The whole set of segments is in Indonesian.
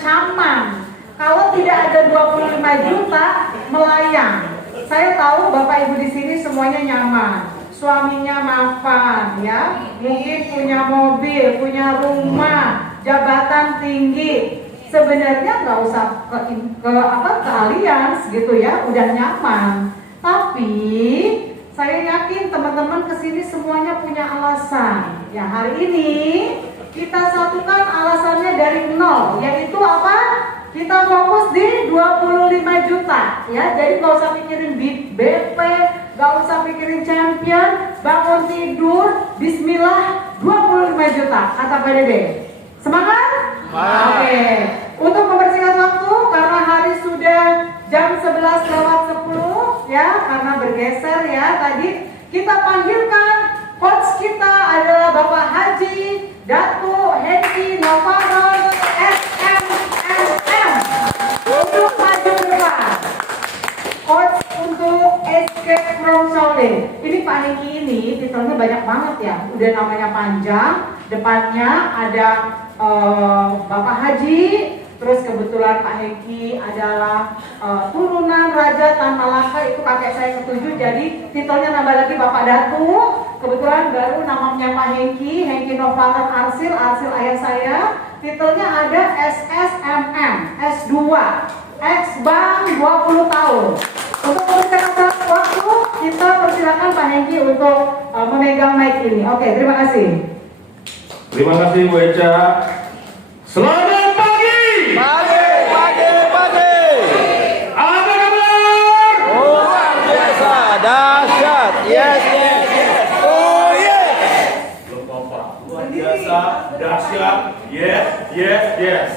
ancaman. Kalau tidak ada 25 juta, melayang. Saya tahu Bapak Ibu di sini semuanya nyaman. Suaminya mapan, ya, mungkin punya mobil, punya rumah, jabatan tinggi. Sebenarnya nggak usah ke Allianz gitu ya, udah nyaman. Tapi saya yakin teman-teman kesini semuanya punya alasan. Ya hari ini kita satukan alasannya dari nol, yaitu apa? Kita fokus di 25 juta, ya. Jadi nggak usah pikirin BP, nggak usah pikirin champion, bangun tidur, Bismillah, 25 juta, kata Pak Dede. Semangat? Oke. Untuk mempersingkat waktu, karena hari sudah jam 11:10, ya, karena bergeser ya tadi, kita panggilkan coach kita adalah Bapak Haji Datu Hengki Novaron SMMM untuk maju ke depan. Coach untuk Escape from Shaolin. Ini Pak Hengki ini titelnya banyak banget ya, udah namanya panjang. Depannya ada Bapak Haji. Terus kebetulan Pak Hengki adalah turunan Raja Tan Malaka, itu kakek saya ketujuh, jadi titelnya nambah lagi Bapak Datu. Kebetulan baru namanya Pak Hengki Novaron Arsil ayah saya. Titelnya ada SSMM, S2, Ex-Bank 20 tahun. Untuk mempersingkat waktu, kita persilakan Pak Hengki untuk memegang mic ini. Oke, terima kasih. Terima kasih Bu Eca. Selamat pagi. Pagi. Apa kabar? Luar biasa, dahsyat. Yes. Oh yes. Belum kompak. Luar biasa, dahsyat. Yes.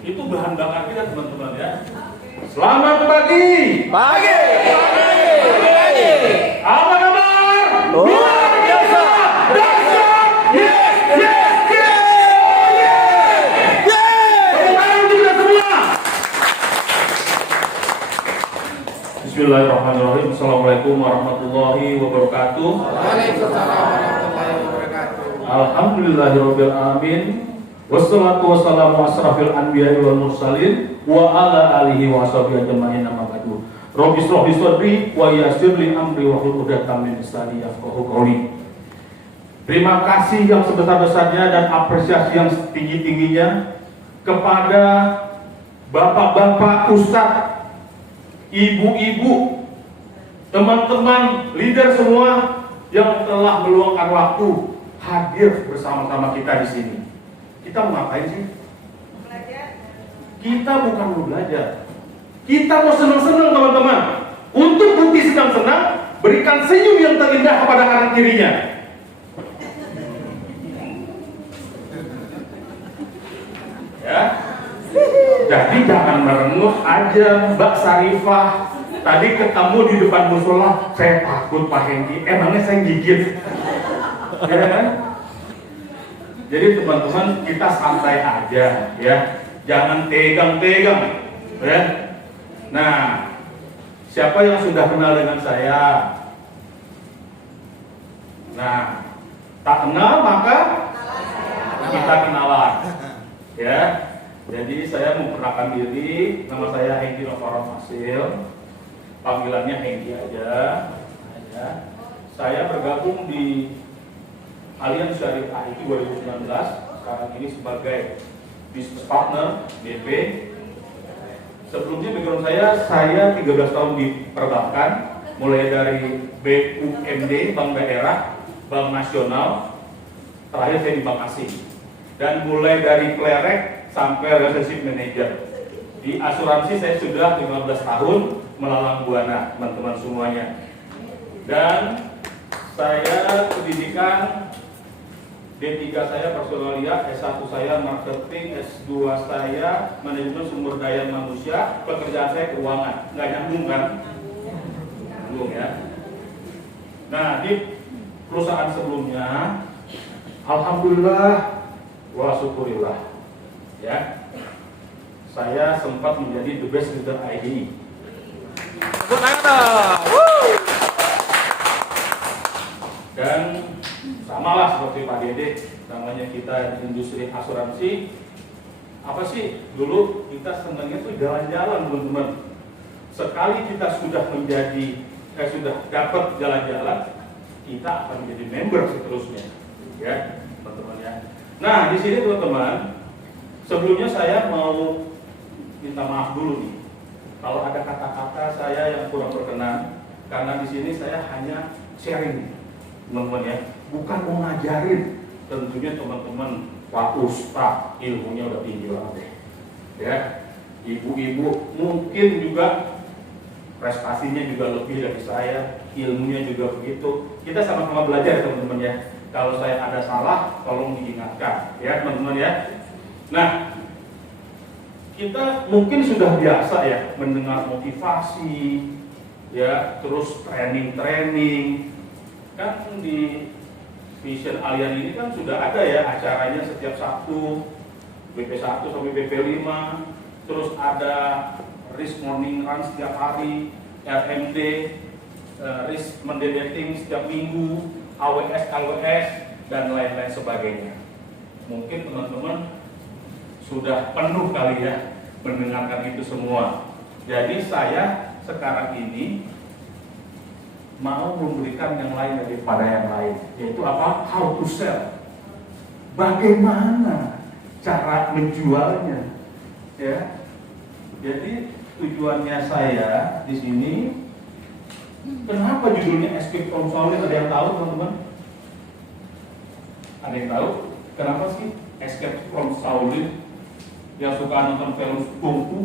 Itu bahan bakar kita teman-teman ya. Selamat pagi. Pagi. Apa kabar? Luar biasa, dahsyat. Yes. Bismillahirrahmanirrahim. Assalamualaikum warahmatullahi wabarakatuh. Waalaikumsalam warahmatullahi wabarakatuh. Alhamdulillahirabbil alamin. Wassalatu wassalamu asrafil anbiya'i wal mursalin wa ala alihi wa sahbihi ajmain amma ba'du. Rabbi shrah li sadri wa yassir li amri wa hlul 'uqdatam min lisani yafqahu qawli. Terima kasih yang sebesar-besarnya dan apresiasi yang setinggi-tingginya kepada bapak-bapak ustadz, ibu-ibu, teman-teman, leader semua yang telah meluangkan waktu hadir bersama-sama kita di sini. Kita mau ngapain sih? Kita bukan mau belajar. Kita mau senang-senang teman-teman. Untuk bukti senang-senang, berikan senyum yang terindah kepada kanan kirinya. Ya. Jadi jangan merengut aja Mbak Sarifah. Tadi ketemu di depan musola, saya takut Pak Hengki, emangnya saya gigit. Ya kan? Jadi teman-teman, kita santai aja ya. Jangan tegang-tegang ya. Nah, siapa yang sudah kenal dengan saya? Nah, tak kenal maka kita kenalan. Ya. Jadi saya memperkenalkan diri, nama saya Hengki Novaron Arsil, panggilannya Hengki aja. Ya. Saya bergabung di Allianz Syariah IT 2019, sekarang ini sebagai business partner BP. Sebelumnya background saya 13 tahun di perbankan, mulai dari BUMD, Bank Daerah, Bank Nasional, terakhir saya di Bank Asing. Dan mulai dari Klerek sampai relationship manager. Di asuransi saya sudah 15 tahun melalang buana, teman-teman semuanya. Dan saya pendidikan D3 saya personalia, S1 saya marketing, S2 saya manajemen sumber daya manusia, pekerjaan saya keuangan. Nggak nyambung kan? Nyambung ya. Nah, di perusahaan sebelumnya, alhamdulillah, wa syukurillah. Ya, saya sempat menjadi the best leader ID. Dan samalah seperti Pak Dede, namanya kita di industri asuransi, apa sih, dulu kita senangnya tuh jalan-jalan teman-teman. Sekali kita sudah sudah dapat jalan-jalan, kita akan menjadi member seterusnya, ya teman-teman ya. Nah di sini teman-teman, sebelumnya saya mau minta maaf dulu nih, kalau ada kata-kata saya yang kurang berkenan, karena di sini saya hanya sharing, teman-teman ya, bukan mau ngajarin. Tentunya teman-teman Pak Ustaz ilmunya udah tinggi banget ya. Ibu-ibu mungkin juga prestasinya juga lebih dari saya, ilmunya juga begitu. Kita sama-sama belajar teman-teman ya. Kalau saya ada salah, tolong diingatkan ya teman-teman ya. Nah, kita mungkin sudah biasa ya mendengar motivasi, ya terus training kan di Vision Alliance ini kan sudah ada ya acaranya setiap Sabtu, BP1 sampai BP5, terus ada risk morning run setiap hari, RMD, risk Monday dating setiap minggu, AWS, LWS, dan lain-lain sebagainya. Mungkin teman-teman sudah penuh kali ya mendengarkan itu semua. Jadi saya sekarang ini mau memberikan yang lain daripada yang lain, yaitu apa? How to sell. Bagaimana cara menjualnya, ya. Jadi tujuannya saya di sini, kenapa judulnya Escape from Shaolin? Ada yang tahu teman-teman? Ada yang tahu? Kenapa sih Escape from Shaolin? Yang suka nonton film kungfu.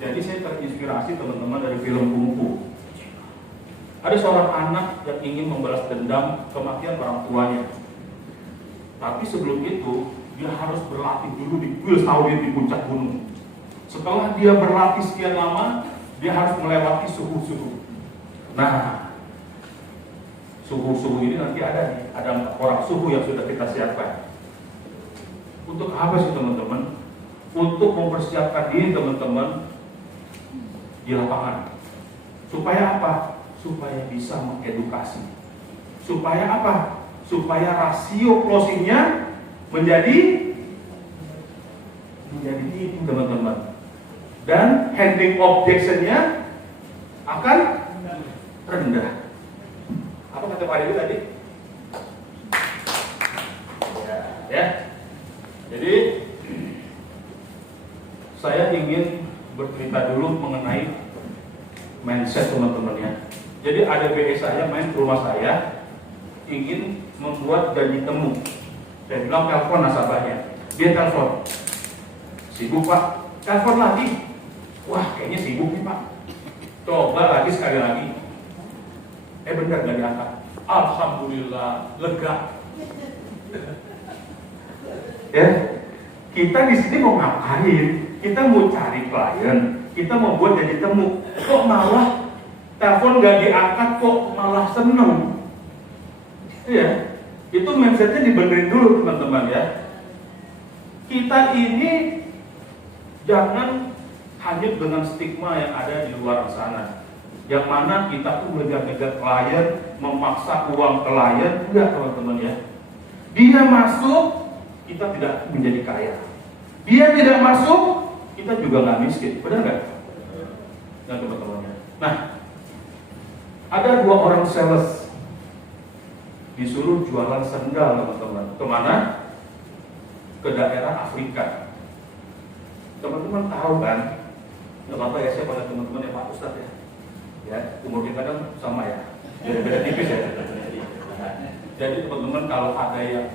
Jadi saya terinspirasi teman-teman dari film kungfu. Ada seorang anak yang ingin membalas dendam kematian orang tuanya. Tapi sebelum itu, dia harus berlatih dulu di kuil Shaolin di puncak gunung. Setelah dia berlatih sekian lama, dia harus melewati suhu-suhu. Nah, suhu-suhu ini nanti ada 4 orang suhu yang sudah kita siapkan. Untuk apa sih teman-teman? Untuk mempersiapkan diri teman-teman di lapangan. Supaya apa? Supaya bisa mengedukasi. Supaya apa? Supaya rasio closingnya menjadi itu teman-teman. Dan handling objectionnya akan rendah. Apa kata Pak Dewi tadi? Ya. Jadi saya ingin bercerita dulu mengenai mindset teman-teman ya. Jadi ada BE saya main ke rumah saya, ingin membuat janji temu. Saya bilang telepon nasabahnya. Dia telepon, sibuk Pak, telepon lagi. Wah kayaknya sibuk nih Pak. Coba lagi sekali lagi. Benar gak diangkat. Alhamdulillah lega. Ya, kita di sini mau ngapain? Kita mau cari klien, kita mau buat janji temu. Kok malah telepon gak diangkat, kok malah seneng? Ya, itu mindsetnya dibenerin dulu teman-teman ya. Kita ini jangan hanyut dengan stigma yang ada di luar sana, yang mana kita tuh ngejar-ngejar klien, memaksa uang klien. Enggak teman-teman ya. Dia masuk, kita tidak menjadi kaya. Dia tidak masuk, kita juga nggak miskin. Benar nggak? Nah teman-teman ya. Nah, ada 2 orang sales disuruh jualan sendal teman-teman. Kemana? Ke daerah Afrika. Teman-teman tahu kan? Nggak apa-apa ya, saya pada teman-teman yang Pak Ustadz ya. Ya, umur kita kan sama ya. Beda tipis ya. Jadi teman-teman kalau ada yang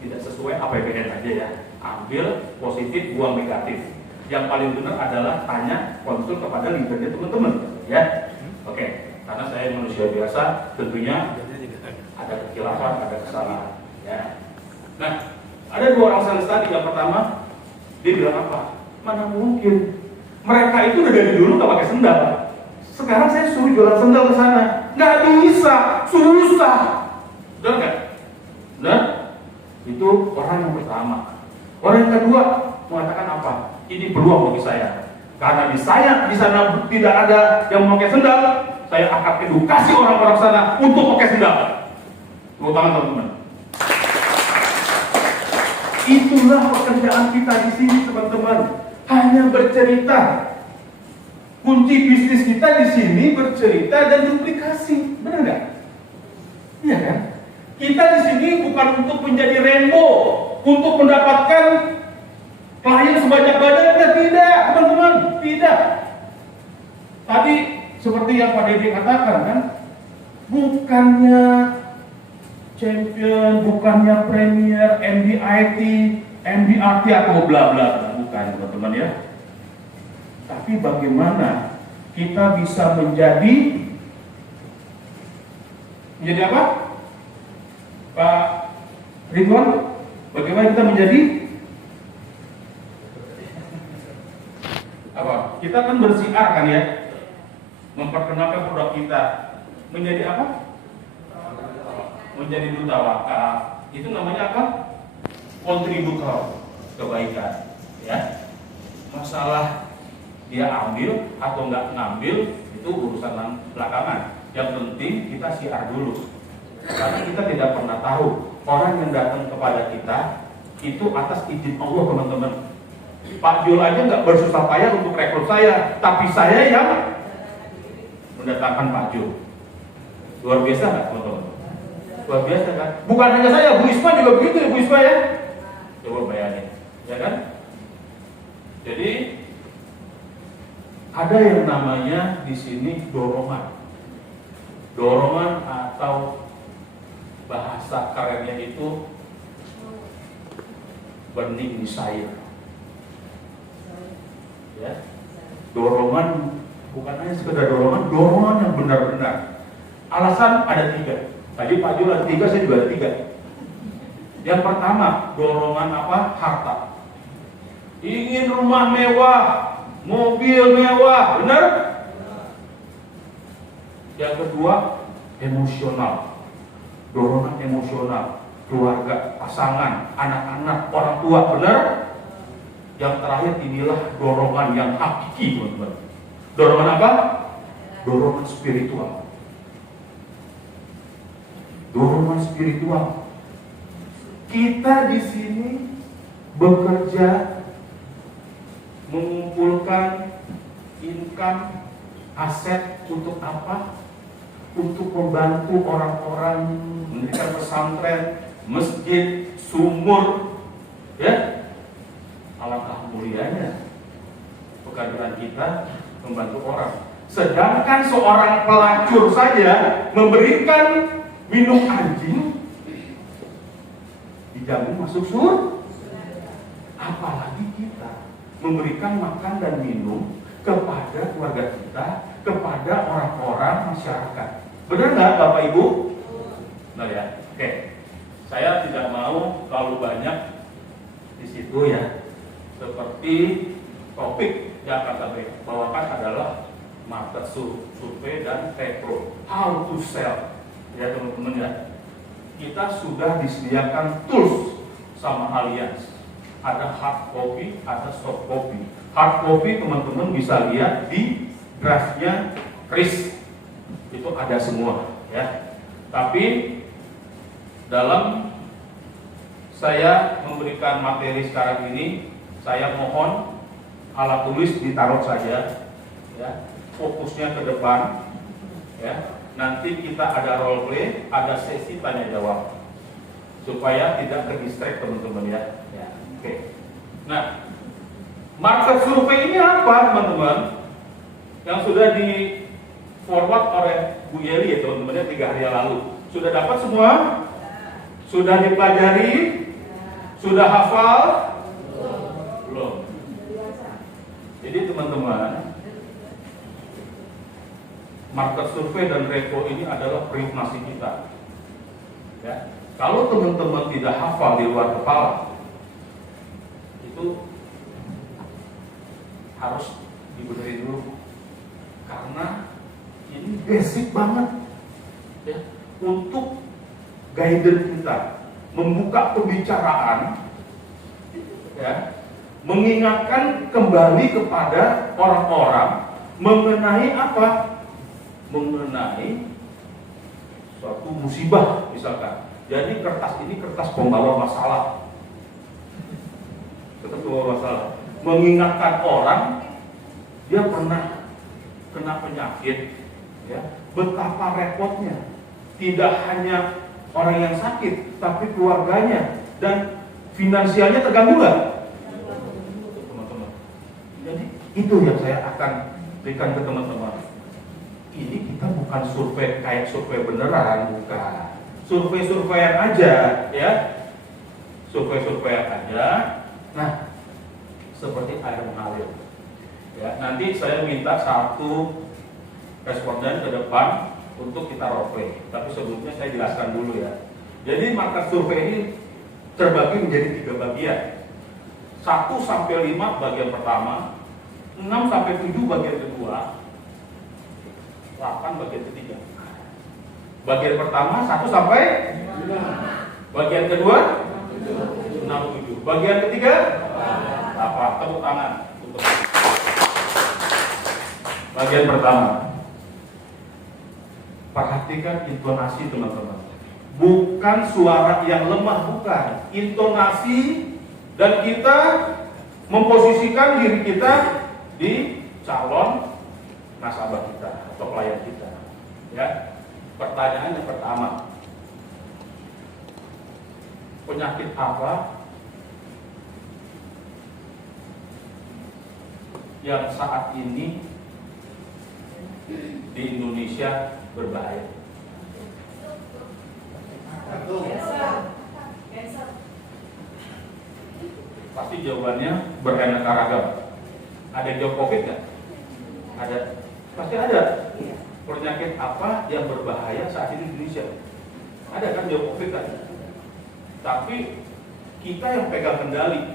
tidak sesuai APBN aja ya. Ambil positif, buang negatif. Yang paling benar adalah tanya, konsul kepada leadernya teman-teman ya. Oke. Karena saya manusia biasa, tentunya ada kekhilafan, ada kesalahan ya. Nah, ada 2 orang sales tadi. Yang pertama, dia bilang apa? Mana mungkin? Mereka itu udah dari dulu gak pakai sendal. Sekarang saya suruh jualan sendal ke sana. Nggak bisa, susah. Betul nggak? Nah, itu orang yang pertama. Orang yang kedua mengatakan apa? Ini peluang bagi saya. Karena di sana tidak ada yang memakai sendal, saya akan edukasi orang-orang sana untuk pakai sendal. Tepuk tangan teman-teman. Itulah pekerjaan kita di sini, teman-teman. Hanya bercerita. Kunci bisnis kita di sini bercerita dan duplikasi, benar nggak? Iya kan? Kita di sini bukan untuk menjadi rainbow, untuk mendapatkan klien sebanyak-banyaknya, tidak, teman-teman, tidak. Tadi seperti yang Pak Deddy katakan kan, bukannya champion, bukannya premier, MDIT, MDRT atau bla bla, bukan, teman-teman ya. Tapi bagaimana kita bisa menjadi apa? Pak Ridwan, bagaimana kita menjadi apa? Kita kan bersiar kan ya, memperkenalkan produk kita menjadi apa? Menjadi duta wakaf. Itu namanya apa? Kontributor kebaikan. Ya, masalah dia ambil atau nggak ngambil itu urusan belakangan. Yang penting kita siar dulu, karena kita tidak pernah tahu orang yang datang kepada kita itu atas izin Allah, teman-teman. Pak Jul aja nggak bersusah payah untuk rekrut saya, tapi saya yang mendatangkan Pak Jul. Luar biasa nggak, teman-teman? Luar biasa kan? Bukan hanya saya, Bu Isma juga begitu ya, Bu Isma ya. Coba bayangin, ya kan? Jadi ada yang namanya di sini dorongan. Dorongan atau bahasa kerennya itu burning desire. Ya. Dorongan bukan hanya sekedar dorongan, dorongan yang benar-benar. Alasan ada 3. Tadi Pak Jul ada 3, saya juga ada 3. Yang pertama, dorongan apa? Harta. Ingin rumah mewah, mobil mewah, benar? Yang kedua, emosional. Dorongan emosional, keluarga, pasangan, anak-anak, orang tua, benar? Yang terakhir inilah dorongan yang hakiki, teman-teman. Dorongan apa? Dorongan spiritual. Dorongan spiritual. Kita di sini bekerja mengumpulkan income, aset untuk apa? Untuk membantu orang-orang mendirikan pesantren, masjid, sumur, ya. Alangkah mulianya pekerjaan kita membantu orang. Sedangkan seorang pelacur saja memberikan minum anjing dijamin masuk surga. Apalagi kita memberikan makan dan minum kepada keluarga kita, kepada orang-orang masyarakat. Benar nggak, Bapak Ibu? Benar ya. Oke. Saya tidak mau terlalu banyak di situ ya. Seperti topik yang akan saya bawakan adalah market survei dan repro. How to sell. Ya teman-teman ya. Kita sudah disediakan tools sama Allianz. Ada hard copy, ada soft copy. Hard copy teman-teman bisa lihat di draftnya Chris. Itu ada semua ya. Tapi dalam saya memberikan materi sekarang ini, saya mohon alat tulis ditaruh saja ya. Fokusnya ke depan ya. Nanti kita ada role play, ada sesi tanya jawab supaya tidak terdistract teman-teman ya. Ya. Oke. Nah, market survei ini apa teman-teman? Yang sudah di forward oleh Bu Yeli ya teman-teman ya, 3 hari yang lalu. Sudah dapat semua? Sudah dipelajari? Sudah hafal? Belum. Jadi teman-teman, market survei dan repo ini adalah privasi kita. Ya. Kalau teman-teman tidak hafal di luar kepala, itu harus dibenerin dulu. Karena ini basic banget ya, untuk guidance kita, membuka pembicaraan ya, mengingatkan kembali kepada orang-orang mengenai apa? Mengenai suatu musibah misalkan. Jadi kertas ini kertas pembawa masalah. tetap bawa masalah. Mengingatkan orang dia pernah kena penyakit, ya, betapa repotnya. Tidak hanya orang yang sakit, tapi keluarganya dan finansialnya terganggu nggak? Teman-teman. Jadi itu yang saya akan berikan ke teman-teman. Ini kita bukan survei kayak survei beneran, bukan. Survei-surveian aja, ya. Survei-surveian aja. Nah, seperti air mengalir. Ya, nanti saya minta satu responden ke depan untuk kita role play. Tapi sebelumnya saya jelaskan dulu ya. Jadi market survei ini terbagi menjadi 3 bagian. 1 sampai 5 bagian pertama, 6 sampai 7 bagian kedua, 8 bagian ketiga. Bagian pertama 1 sampai 5. Bagian kedua 6 7. Bagian ketiga 8. Tepuk tangan untuk bagian pertama. Perhatikan intonasi teman-teman. Bukan suara yang lemah, bukan. Intonasi, dan kita memposisikan diri kita di calon nasabah kita atau klien kita. Ya. Pertanyaan yang pertama. Penyakit apa yang saat ini di Indonesia berbahaya? Pasti jawabannya beraneka ragam. Ada yang jawab COVID nggak? Ada. Pasti ada. Penyakit apa yang berbahaya saat ini di Indonesia? Ada kan jawab COVID kan? Tapi kita yang pegang kendali,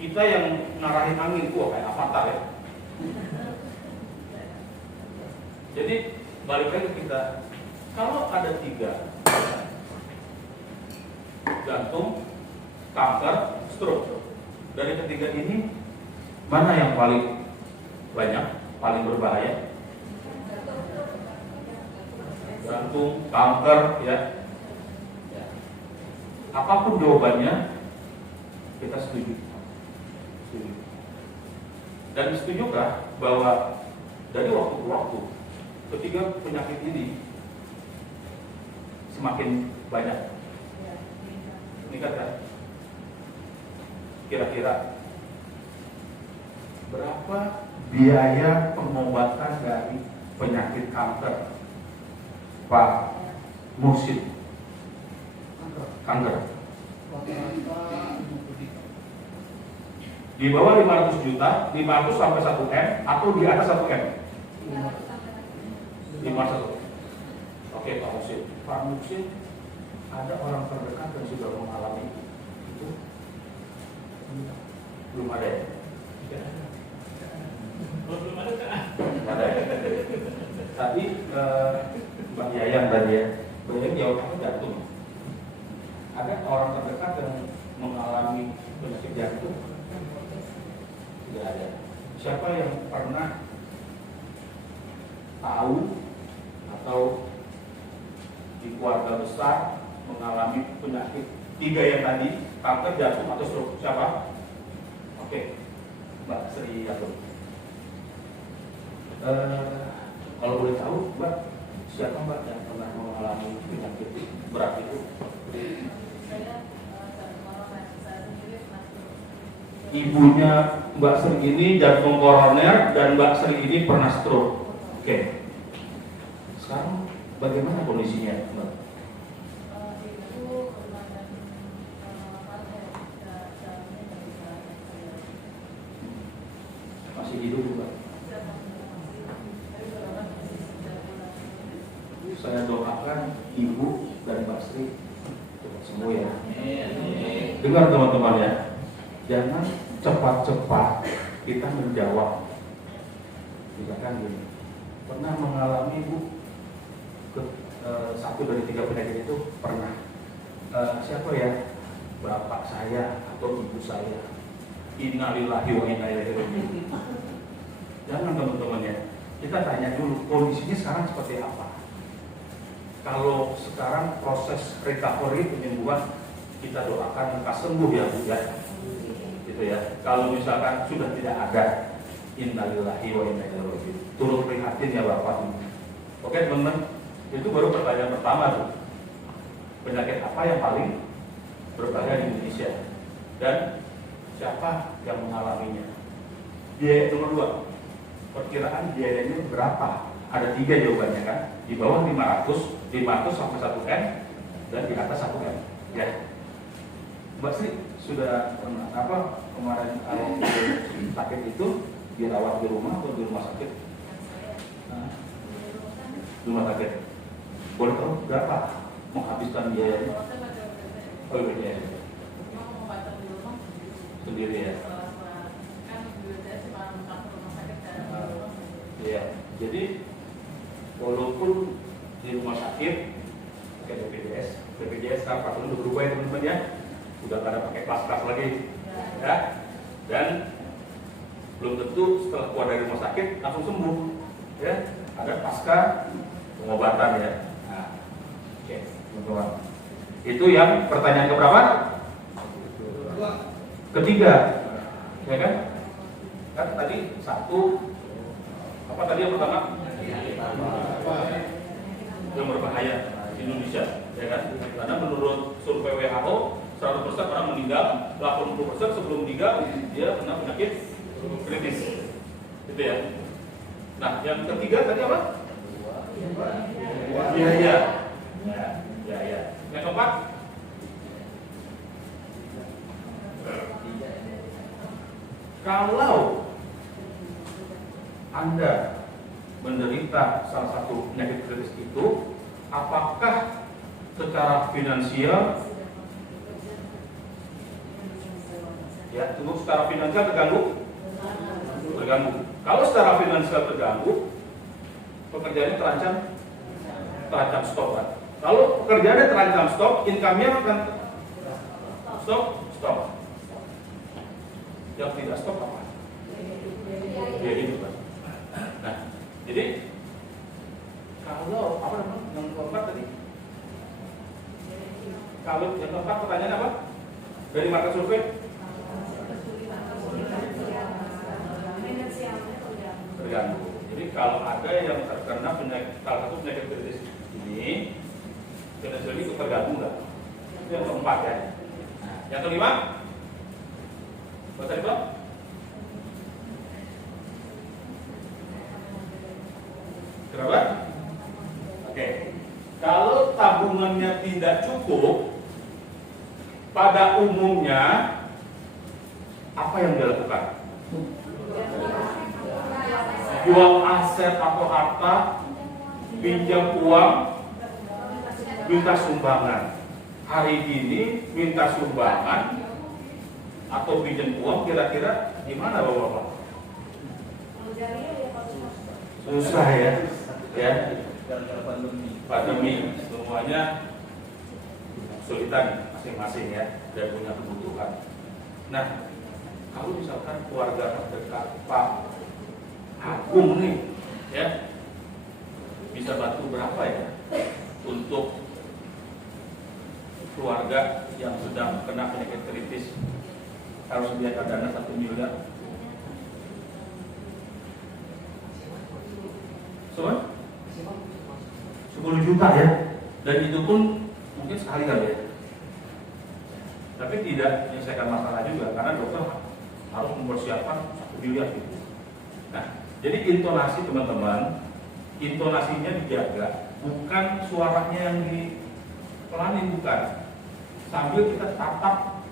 kita yang ngarahin angin, kayak Avatar ya. Jadi balik lagi kita, kalau ada 3, jantung, kanker, stroke. Dari ketiga ini, mana yang paling banyak, paling berbahaya? Jantung, kanker, ya. Apapun jawabannya, kita setuju. Dan setujukah bahwa dari waktu ke waktu, ketiga penyakit ini semakin banyak meningkat kan? Kira-kira berapa biaya pengobatan dari penyakit kanker, Pak Mursid? Kanker di bawah 500 juta, 500 sampai 1 M, atau di atas 1 M? 51. Oke, Pak Mursid. Pak Mursid, ada orang terdekat yang sudah mengalami itu? Belum ada ya? Belum ada kan? Ada ya? Tadi Mbak Yayan tadi ya, Mbak Yayan jawabnya jantung. Ada orang terdekat yang mengalami penyakit jantung? Tidak ada. Siapa yang pernah tahu atau di keluarga besar mengalami penyakit 3 yang tadi, kanker, jantung, atau stroke? Siapa? Oke, Mbak Sri Yatul. Kalau boleh tahu, Mbak, siapa Mbak yang pernah mengalami penyakit berat itu? Ibunya Mbak Sri ini jantung koroner dan Mbak Sri ini pernah stroke. Oke. Sekarang bagaimana kondisinya, Mbak? Masih hidup, Mbak? Saya doakan Ibu dan Mbak Sri cepat sembuh ya. Dengar teman-teman ya. Jangan cepat-cepat kita menjawab. Misalkan gini, pernah mengalami Bu satu dari 3 penyakit itu? Pernah. Siapa ya? Bapak saya atau ibu saya? Innalillahi wa inna ilaihi raji'un. Jangan teman-teman ya. Kita tanya dulu kondisinya sekarang seperti apa. Kalau sekarang proses recovery penyembuhan, kita doakan lekas sembuh ya Bu ya. Kita gitu ya. Kalau misalkan sudah tidak ada, innalillahi wa inna ilaihi raji'un. Turut prihatin ya Bapak. Oke teman-teman, itu baru pertanyaan pertama tuh. Penyakit apa yang paling berbahaya di Indonesia dan siapa yang mengalaminya? Biaya nomor 2, perkiraan biayanya berapa? Ada 3 jawabannya kan, di bawah 500 sampai 1M dan di atas 1M ya. Mbak Sri sudah kemarin kalau sakit itu dirawat di rumah atau di rumah sakit? Di rumah sakit. Boleh tahu berapa menghabiskan biayanya? Oh iya. Sendiri ya. Iya. Jadi walaupun di rumah sakit pakai BPJS sekarang patung udah berubah ya teman-teman ya. Udah pada pakai kelas-kelas lagi ya. Dan belum tentu setelah keluar dari rumah sakit langsung sembuh ya. Ada pasca pengobatan ya. Nah, oke, teman-teman. Itu yang pertanyaan keberapa? Ketiga, ya kan? Kan tadi 1, apa tadi yang pertama? Yang berbahaya di Indonesia, ya kan? Karena menurut survei WHO 100% orang meninggal, 80% sebelum meninggal dia kena penyakit kritis, gitu ya. Nah, yang ketiga tadi apa? Biaya. Ya. Yang keempat? Kalau Anda menderita salah satu penyakit kritis itu, apakah secara finansial ya, tunggu, secara finansial terganggu? Terganggu. Kalau secara finansial terganggu, pekerjaannya terancam stop kan? Kalau pekerjaannya terancam stop, income-nya akan stop. Yang tidak stop apa? Ya itu kan. Nah, jadi kalau apa namanya yang keempat tadi? Kalau yang keempat pertanyaan apa? Dari market survei? Terganggu. Jadi kalau ada yang terkena salah satu penyakit kritis ini, finansial itu terganggu nggak? Itu yang keempat ya. Nah, yang kelima, Mas Arifah? Kenapa? Oke. Kalau tabungannya tidak cukup, pada umumnya apa yang dilakukan? Jual aset atau harta, pinjam uang, minta sumbangan. Hari ini minta sumbangan atau pinjam uang kira-kira gimana Bapak-bapak? Susah ya. Pandemi semuanya kesulitan masing-masing ya, dan punya kebutuhan. Nah, kalau misalkan keluarga terdekat Pak Agung nih, ya, bisa bantu berapa ya untuk keluarga yang sedang kena penyakit kritis, harus biarkan dana 1 miliar. Semua? 10 juta ya, dan itu pun mungkin sekali kali ya. Tapi tidak menyelesaikan masalah juga, karena dokter harus mempersiapkan 1 miliar gitu. Nah, jadi intonasi teman-teman, intonasinya dijaga, bukan suaranya yang dipelanin, bukan. Sambil kita tatap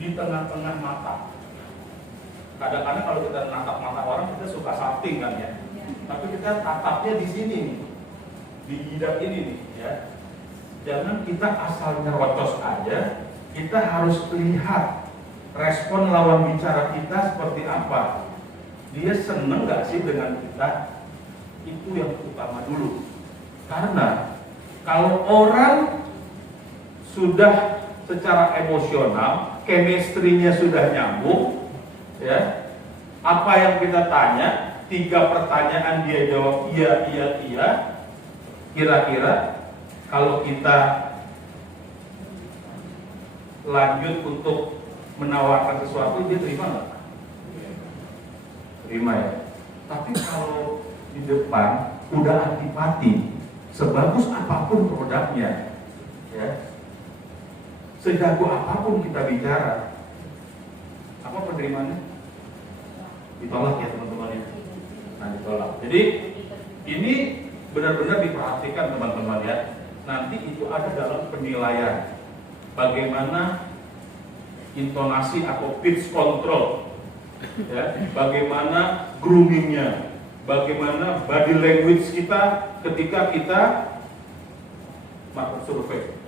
di tengah-tengah mata. Kadang-kadang kalau kita natap mata orang, kita suka salting kan ya. Tapi kita tatapnya di sini nih, di jidat ini nih ya. Jangan kita asal nyerocos aja, kita harus lihat respon lawan bicara kita seperti apa. Dia seneng gak sih dengan kita? Itu yang utama dulu. Karena kalau orang sudah secara emosional, chemistry-nya sudah nyambung, ya, apa yang kita tanya, 3 pertanyaan dia jawab iya. Kira-kira kalau kita lanjut untuk menawarkan sesuatu, dia terima nggak? Terima ya. Tapi kalau di depan udah antipati, sebagus apapun produknya, ya, sejago apapun kita bicara, apa penerimaannya? Ditolak ya teman-teman ya. Nah, ditolak. Jadi ini benar-benar diperhatikan teman-teman ya. Nanti itu ada dalam penilaian bagaimana intonasi atau pitch control, ya, bagaimana groomingnya, bagaimana body language kita ketika kita market survei,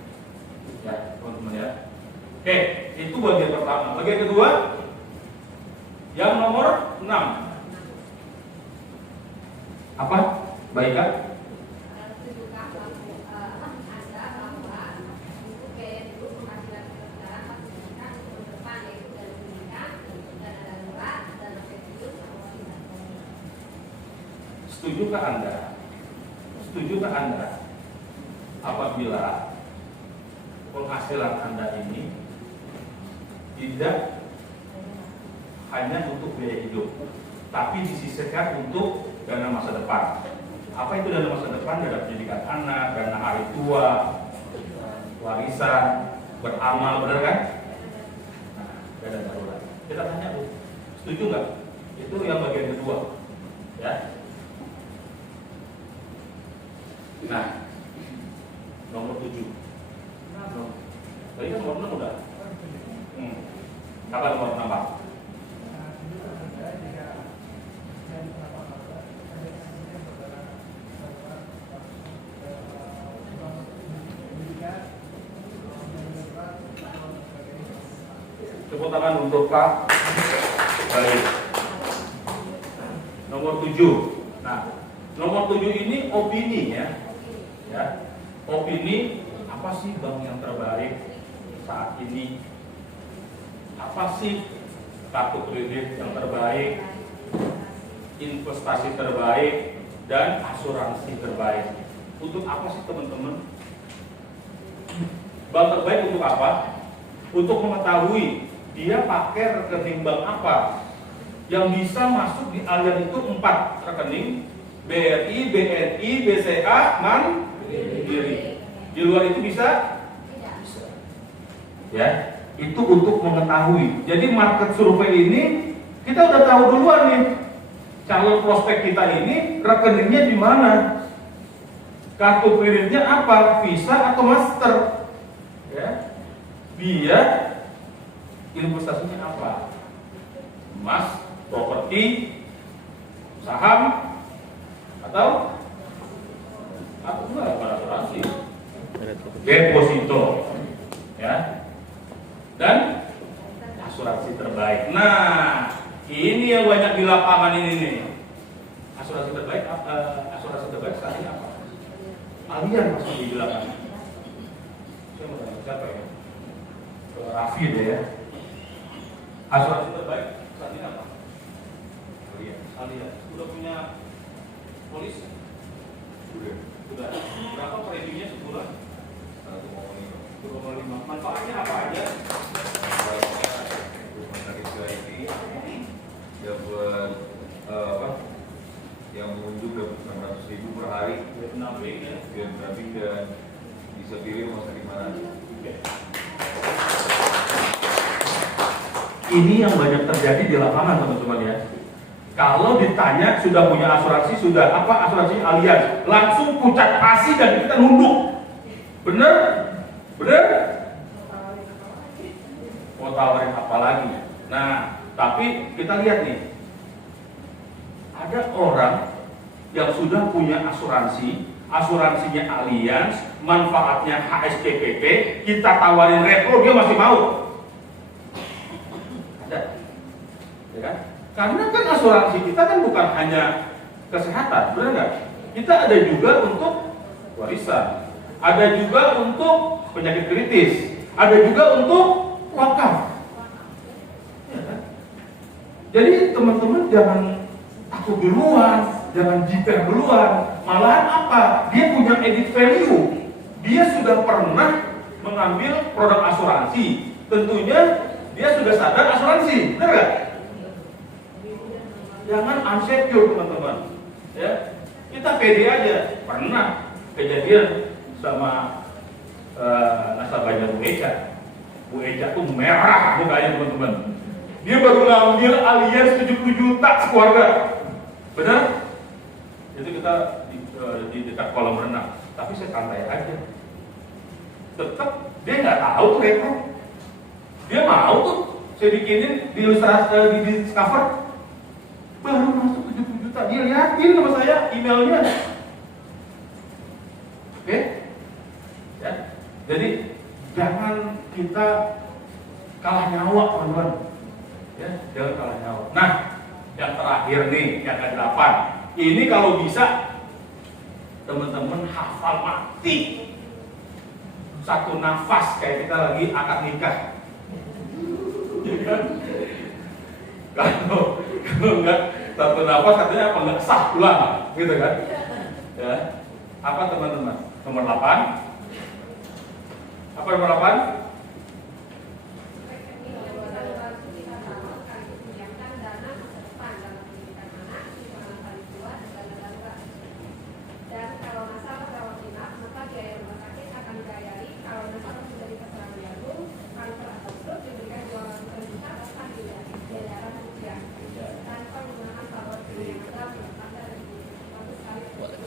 ya teman-teman ya. Oke, itu bagian pertama. Bagian kedua, yang nomor 6 apa? Baik kan? Setujukah Anda? Setujukah Anda apabila penghasilan Anda ini tidak hanya untuk biaya hidup, tapi disisihkan untuk dana masa depan? Apa itu dana masa depan? Dana pendidikan anak, dana hari tua, warisan, beramal, benar kan? Nah, dana darurat. Kita tanya, setuju nggak? Itu yang bagian kedua, ya. Nah, nomor 7. Tadi kan nomor 6 udah. Apa nomor 6, Pak? Tepuk tangan untuk Pak. Baik. Nomor 7. Nah, nomor 7 ini opini ya. Ya, opini apa sih bank yang terbaik saat ini? Apa sih kartu kredit yang terbaik, investasi terbaik, dan asuransi terbaik? Untuk apa sih teman-teman? Bank terbaik untuk apa? Untuk mengetahui dia pakai rekening bank apa yang bisa masuk di alian itu 4 rekening: BRI, BNI, BCA, Mandiri. Di luar itu bisa? Bisa. Ya, itu untuk mengetahui. Jadi market survei ini kita udah tahu duluan nih calon prospek kita ini rekeningnya di mana, kartu kreditnya apa, Visa atau Master, ya, dia investasinya apa, emas, properti, saham, atau enggak, asuransi, deposito, ya, dan asuransi terbaik. Nah, ini yang banyak di lapangan ini nih. Asuransi terbaik saat ini apa? Allianz masih di belakang. Saya mau tanya siapa ya? Raffi deh ya. Asuransi terbaik saat ini apa? Allianz. Udah punya polis? Sudah. Berapa preminya sebulan? 1,5. Manfaatnya apa aja? Rumah sakit VIP dapat apa? Yang mengunjung dapat 600.000 per hari. Namping ya. Biar namping dan bisa pilih rumah sakit mana. Ini yang banyak terjadi di lapangan teman-teman ya. Kalau ditanya sudah punya asuransi, sudah apa asuransi Allianz, langsung pucat pasi dan kita nunduk. Bener? Bener? Mau tawarin apa lagi? Nah, tapi kita lihat nih, ada orang yang sudah punya asuransinya Allianz, manfaatnya HSCPP, kita tawarin retro dia masih mau. Ada, ya kan? Karena kan asuransi kita kan bukan hanya kesehatan, benar nggak? Kita ada juga untuk warisan, ada juga untuk penyakit kritis, ada juga untuk wakaf. Ya kan? Jadi teman-teman jangan takut duluan, jangan jiper duluan. Malahan apa? Dia punya added value. Dia sudah pernah mengambil produk asuransi. Tentunya dia sudah sadar asuransi, benar nggak? Jangan unsecure teman-teman. Ya, kita pede aja. Pernah kejadian sama nasabahnya Bu Eca. Bu Eca tuh merah mukanya teman-teman. Dia baru ngambil alias 70 juta sekeluarga. Benar? Itu kita di dekat kolam renang. Tapi saya santai aja. Tetap dia nggak tahu tuh retro. Dia mau tuh saya bikinin di ilustrasi di cover. Baru masuk 70 juta. Dia liatin sama saya emailnya. Oke? Ya. Jadi jangan kita kalah nyawa teman-teman. Ya, jangan kalah nyawa. Nah, yang terakhir nih, yang ke-8. Ini kalau bisa teman-teman hafal mati. Satu nafas kayak kita lagi akad nikah. Ya kan? Kalau enggak satu nafas katanya apa enggak sah pulang, gitu kan? Ya. Apa teman-teman? Nomor 8. Apa nomor 8?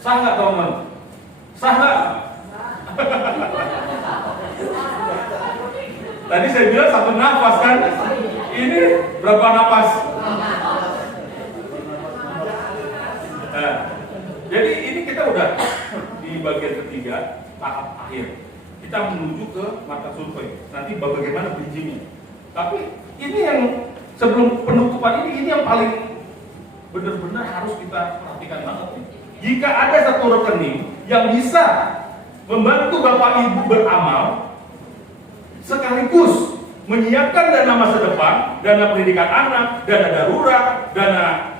Sah nggak teman-teman? Sah nggak? Tadi saya bilang satu nafas kan? Ini berapa nafas? Nah, jadi ini kita udah di bagian ketiga, tahap akhir. Kita menuju ke market survei. Nanti bagaimana bridging-nya. Tapi ini yang sebelum penutupan ini yang paling benar-benar harus kita perhatikan banget nih. Jika ada satu rekening yang bisa membantu Bapak Ibu beramal sekaligus menyiapkan dana masa depan, dana pendidikan anak, dana darurat, dana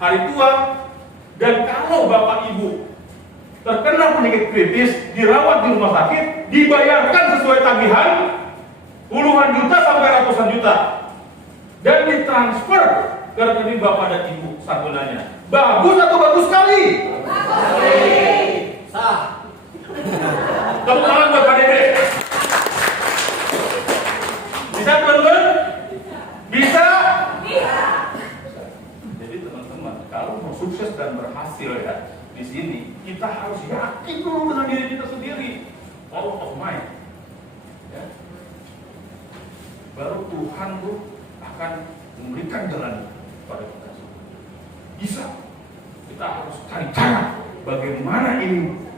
hari tua, dan kalau Bapak Ibu terkena penyakit kritis, dirawat di rumah sakit, dibayarkan sesuai tagihan puluhan juta sampai ratusan juta dan ditransfer ke rekening Bapak dan Ibu santunannya. Bagus atau bagus sekali? Bagus. Sah. Tepuk tangan buat Pak Dede. Bisa teman-teman? Bisa? Bisa. Jadi teman-teman, kalau mau sukses dan berhasil ya di sini, kita harus yakin dulu dengan diri kita sendiri. Power of mind. Ya. Baru Tuhan tuh akan memberikan jalan pada kita. Bisa. Kita harus cari cara bagaimana ini.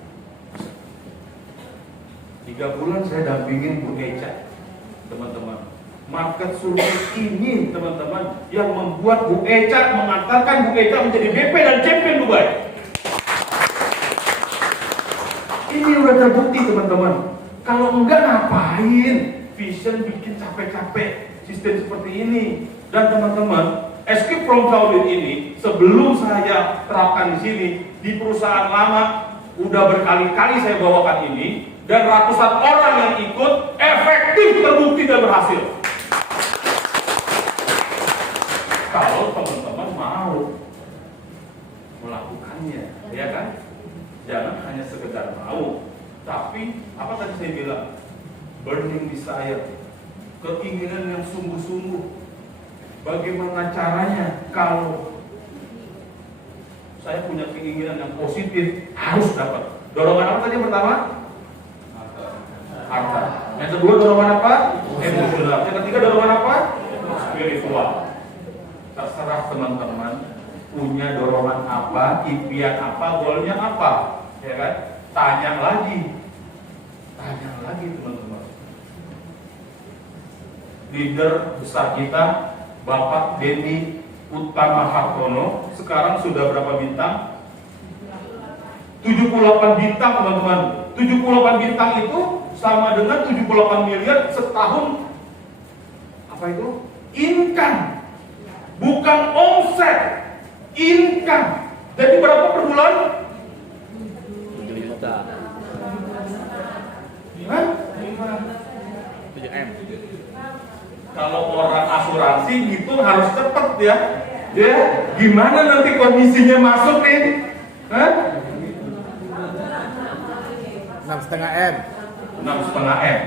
3 bulan saya dampingin Bu Eca, teman-teman. Market survei ini, teman-teman, yang membuat Bu Eca, mengantarkan Bu Eca menjadi BP dan champion Dubai. Ini udah terbukti, teman-teman. Kalau enggak ngapain Vision bikin capek-capek sistem seperti ini. Dan teman-teman, escape from fraud ini sebelum saya terapkan di sini di perusahaan lama udah berkali-kali saya bawakan ini dan ratusan orang yang ikut efektif, terbukti dan berhasil. Kalau teman-teman mau melakukannya, ya kan? Jangan hanya sekedar mau, tapi apa tadi saya bilang? Burning desire, keinginan yang sungguh-sungguh. Bagaimana caranya kalau saya punya keinginan yang positif harus dapat? Dorongan apa tadi yang pertama? Harta. Yang kedua dorongan apa? Emosional. Yang ketiga dorongan apa? Spiritual. Terserah teman-teman punya dorongan apa, impian apa, goalnya apa, ya kan? Tanya lagi teman-teman. Leader besar kita Bapak Denny Utama Hartono sekarang sudah berapa bintang? 78 bintang teman-teman. 78 bintang itu sama dengan 78 miliar setahun. Apa itu? Income. Bukan omset. Income. Jadi berapa per bulan? 7 juta. 5? 7M. Kalau orang asuransi itu harus cepet ya. Ya, gimana nanti komisinya masuk nih? Hah? 6,5 M. 6,5 M.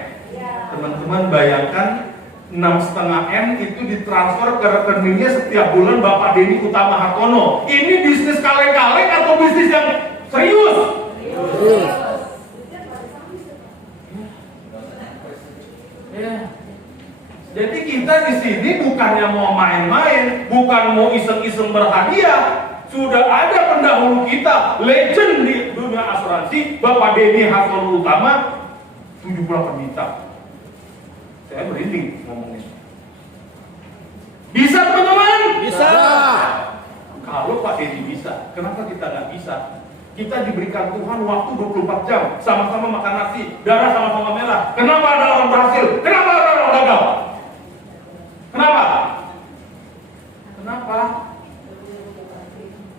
Teman-teman bayangkan 6,5 M itu ditransfer ke rekeningnya setiap bulan Bapak Denny Utama Hartono. Ini bisnis kaleng-kaleng atau bisnis yang serius? Ya. Jadi kita di sini bukannya mau main-main, bukan mau iseng-iseng berhadiah. Sudah ada pendahulu kita, legend di dunia asuransi, Bapak Denny Hartono Utama, 78 juta. Saya merinding ngomongnya. Bisa teman-teman? Bisa. Kalau Pak Denny bisa, kenapa kita nggak bisa? Kita diberikan Tuhan waktu 24 jam, sama-sama makan nasi, darah sama-sama merah. Kenapa ada orang berhasil? Kenapa ada orang gagal? Kenapa? Kenapa?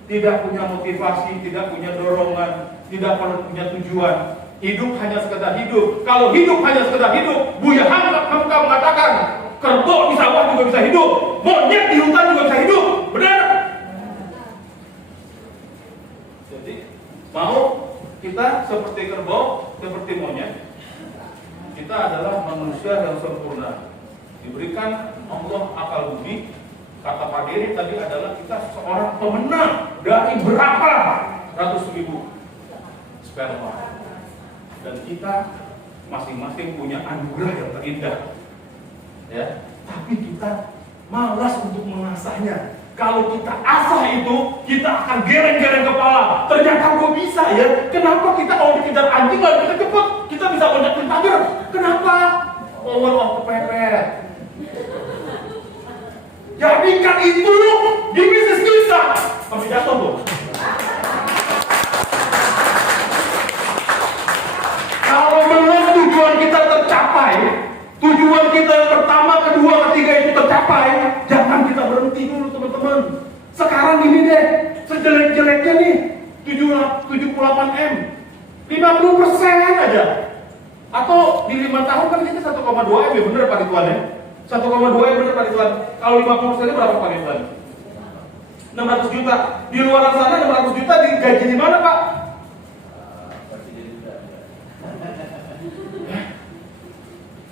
Tidak punya motivasi, tidak punya dorongan, tidak punya tujuan. Hidup hanya sekedar hidup. Kalau hidup hanya sekedar hidup, Buya Hamka mengatakan, kerbau di sawah juga bisa hidup, monyet di hutan juga bisa hidup. Benar? Jadi, mau kita seperti kerbau, seperti monyet, kita adalah manusia yang sempurna. Diberikan Allah akal budi. Kata Pak Denny tadi adalah kita seorang pemenang dari berapa ratus ribu sperma. Dan kita masing-masing punya anugerah yang terindah. Ya, tapi kita malas untuk mengasahnya. Kalau kita asah itu, kita akan gereng-gereng kepala. Ternyata gue bisa ya. Kenapa kita kalau dikejar anjing nggak bisa cepet? Kita bisa loncatin pagar. Kenapa? Power of kepepet. Jadikan itu di bisnis kita. Sampai jatuh tuh. Kalau belum tujuan kita tercapai, tujuan kita yang pertama, kedua, ketiga itu tercapai, jangan kita berhenti dulu teman-teman. Sekarang gini deh, sejelek-jeleknya nih 78 M, 50% aja. Atau di 5 tahun kan kita 1,2 M ya, bener Pak Ridwan ya? 1,2 M bener Pak Ridwan. Kalau 50% berapa Pak Ridwan? 600 juta. Di luar sana 600 juta digaji di mana Pak?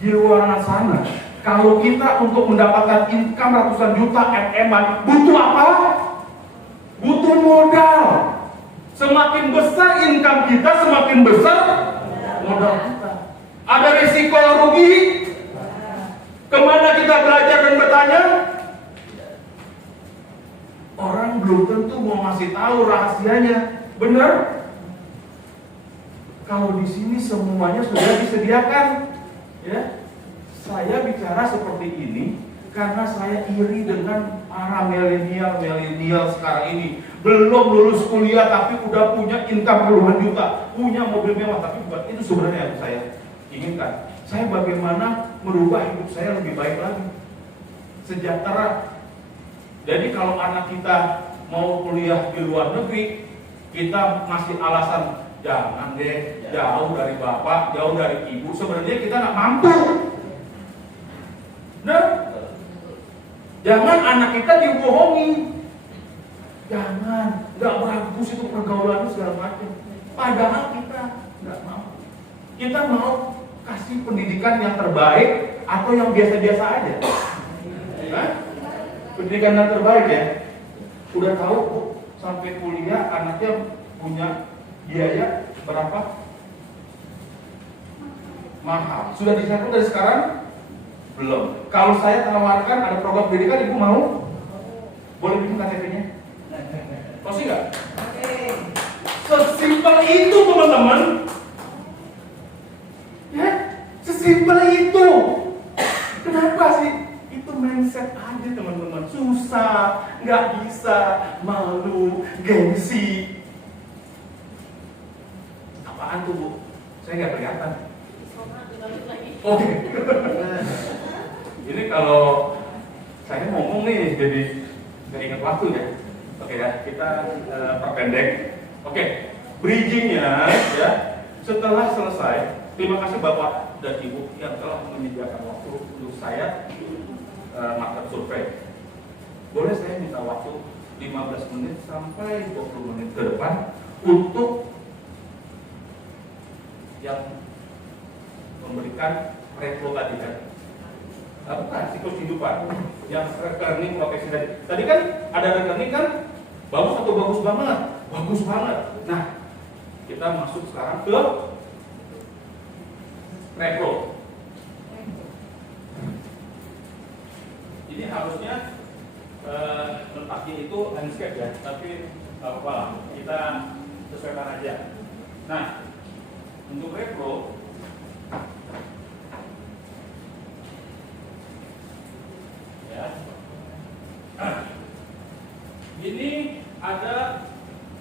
Di luar sana, kalau kita untuk mendapatkan income ratusan juta MM-an, butuh apa? Butuh modal. Semakin besar income kita, semakin besar modal kita. Ada risiko rugi? Kemana kita belajar dan bertanya? Orang belum tentu mau ngasih tahu rahasianya. Benar? Kalau di sini semuanya sudah disediakan. Ya, saya bicara seperti ini karena saya iri dengan para milenial sekarang ini. Belum lulus kuliah tapi udah punya income puluhan juta, punya mobil mewah, tapi bukan itu sebenarnya yang saya inginkan. Saya bagaimana merubah hidup saya lebih baik lagi, sejahtera. Jadi kalau anak kita mau kuliah di luar negeri, kita masih alasan jangan deh, jauh dari bapak, jauh dari ibu. Sebenarnya kita nggak mampu. Nah, jangan anak kita dibohongi. Jangan, nggak bagus itu pergaulan segala macam. Padahal kita nggak mau. Kita mau kasih pendidikan yang terbaik atau yang biasa-biasa aja. Nah, pendidikan yang terbaik ya. Udah tahu sampai kuliah anaknya punya biaya berapa? Mahal. Sudah disiapkan dari sekarang? Belum. Kalau saya tawarkan ada program pendidikan, ibu mau? Boleh bikin KTP-nya? Pasti nggak? Sesimpel itu teman-teman. Ya, sesimpel itu. Kenapa sih? Itu mindset aja teman-teman. Susah, nggak bisa, malu, gengsi. Apaan tuh Bu? Saya nggak kelihatan. Oke. Ini kalau saya ngomong nih jadi nggak ingat waktu ya. Oke ya, kita perpendek. Oke, bridgingnya ya. Setelah selesai, terima kasih Bapak dan Ibu yang telah menyediakan waktu untuk saya. market survei. Boleh saya minta waktu 15 menit sampai 20 menit ke depan untuk yang memberikan reflo tadi kan? Bukan, siklus kehidupan yang rekening profesi tadi. Tadi kan ada rekening kan bagus atau bagus banget? Bagus banget. Nah, kita masuk sekarang ke reflo. Ini harusnya letaknya itu landscape ya, tapi nggak apa-apa lah, kita sesuaikan aja. Nah, untuk reflo ya, ini ada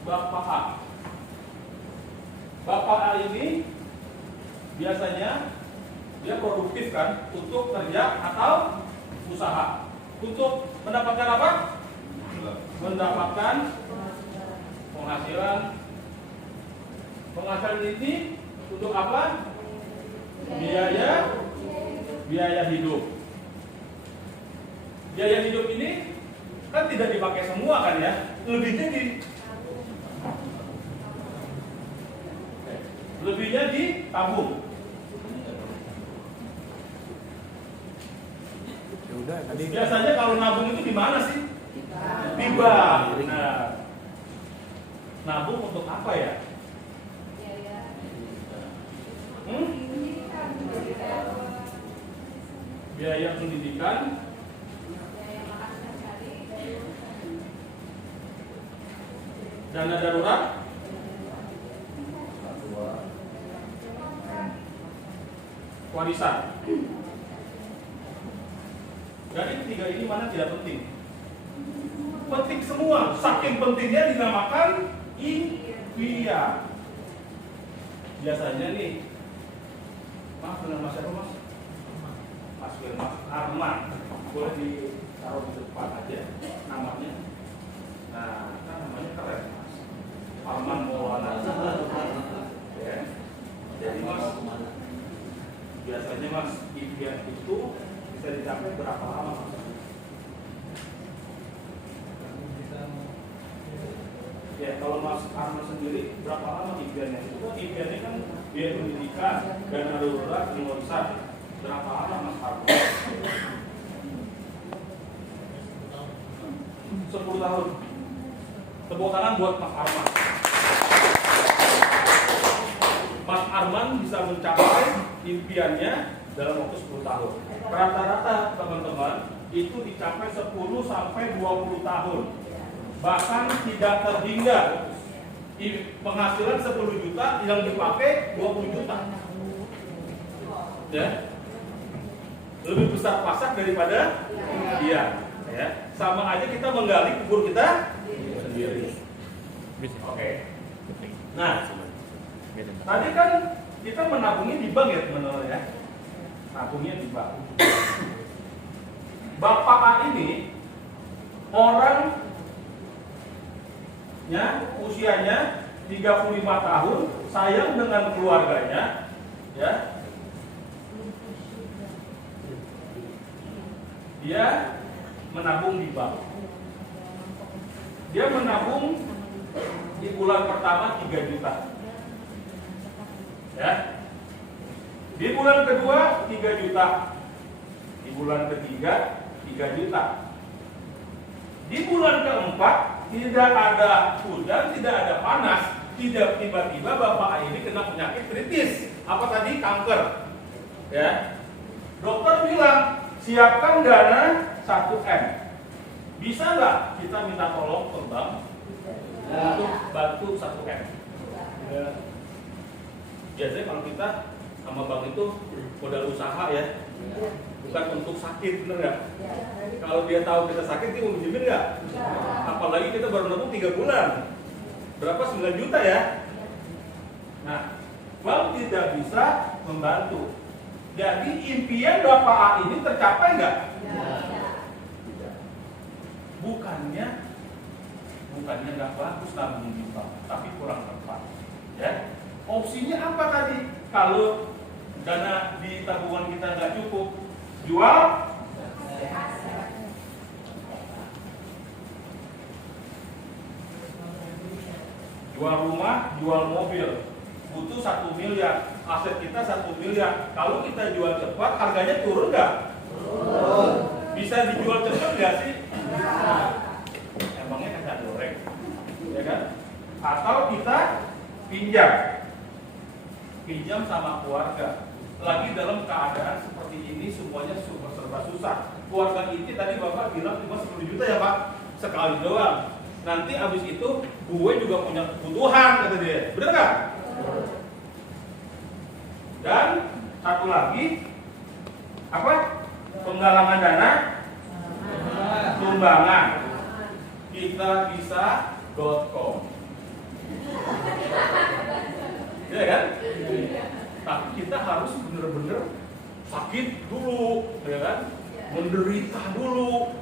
Bapak A. Bapak A ini biasanya dia produktif kan untuk kerja atau usaha. Untuk mendapatkan apa? Mendapatkan penghasilan. Penghasilan ini untuk apa? Biaya hidup. Biaya hidup ini kan tidak dipakai semua kan ya? Lebihnya ditabung. Ya udah tadi Biasanya kalau nabung itu di mana sih? Di bank. Nah, nabung untuk apa ya? Biaya pendidikan, dana darurat, warisan. Dari tiga ini mana tidak penting? Penting semua. Saking pentingnya dinamakan impian. Biasanya nih, Mas dengan Mas siapa Mas? Mas Firman Arman. Boleh ditaruh di depan aja namanya. Nah, kan namanya keren Mas. Arman Maulana. Ya. Jadi Mas, biasanya Mas impian itu bisa dicapai berapa lama Mas? Ya, kalau Mas Arman sendiri berapa lama impiannya? Itu kan impiannya kan biaya pendidikan, dana darurat, warisan. Berapa lama Mas Arman? 10 tahun. Tepuk tangan buat Mas Arman. Mas Arman bisa mencapai impiannya dalam waktu 10 tahun. Rata-rata teman-teman itu dicapai 10 sampai 20 tahun. Bahkan tidak terhingga. Penghasilan 10 juta yang dipakai 20 juta. Ya. Lebih besar pasak daripada dia. Ya. Sama aja kita menggali kubur kita sendiri. Oke. Nah, tadi kan kita menabungnya di bank ya teman-teman ya. Nabungnya di bank. Bapak A ini orangnya usianya 35 tahun, sayang dengan keluarganya, ya. Dia menabung di bank. Dia menabung di bulan pertama 3 juta. Ya. Di bulan kedua 3 juta. Di bulan ketiga 3 juta. Di bulan keempat tidak ada hujan, tidak ada panas, tidak tiba-tiba Bapak ini kena penyakit kritis. Apa tadi? Kanker. Ya. Dokter bilang, siapkan dana 1M. Bisa nggak kita minta tolong ke bank untuk bantu 1M? Ya. Biasanya kalau kita sama bank itu modal usaha ya, bukan untuk sakit, bener nggak? Kalau dia tahu kita sakit, dia mau minjemin nggak? Apalagi kita baru nabung 3 bulan, berapa? 9 juta ya. Nah, bank tidak bisa membantu. Jadi impian Bapak A ini tercapai nggak? Tidak. Bukannya nggak bagus nabung di bank, tapi kurang tepat. Ya. Opsinya apa tadi? Kalau dana di tabungan kita nggak cukup, jual jual rumah, jual mobil, butuh 1 miliar, aset kita 1 miliar. Kalau kita jual cepat, harganya turun nggak? Turun. Bisa dijual cepat nggak sih? Emangnya kacang goreng, ya kan? Atau kita pinjam sama keluarga. Lagi dalam keadaan seperti ini, semuanya serba susah. Keluarga inti tadi Bapak bilang cuma 10 juta ya Pak, sekali doang. Nanti abis itu gue juga punya kebutuhan, kata dia. Bener nggak? Dan satu lagi, apa? Penggalangan dana, sumbangan. Kita bisa.com. Ya kan? Tapi kita harus bener-bener sakit dulu, ya kan? Menderita dulu,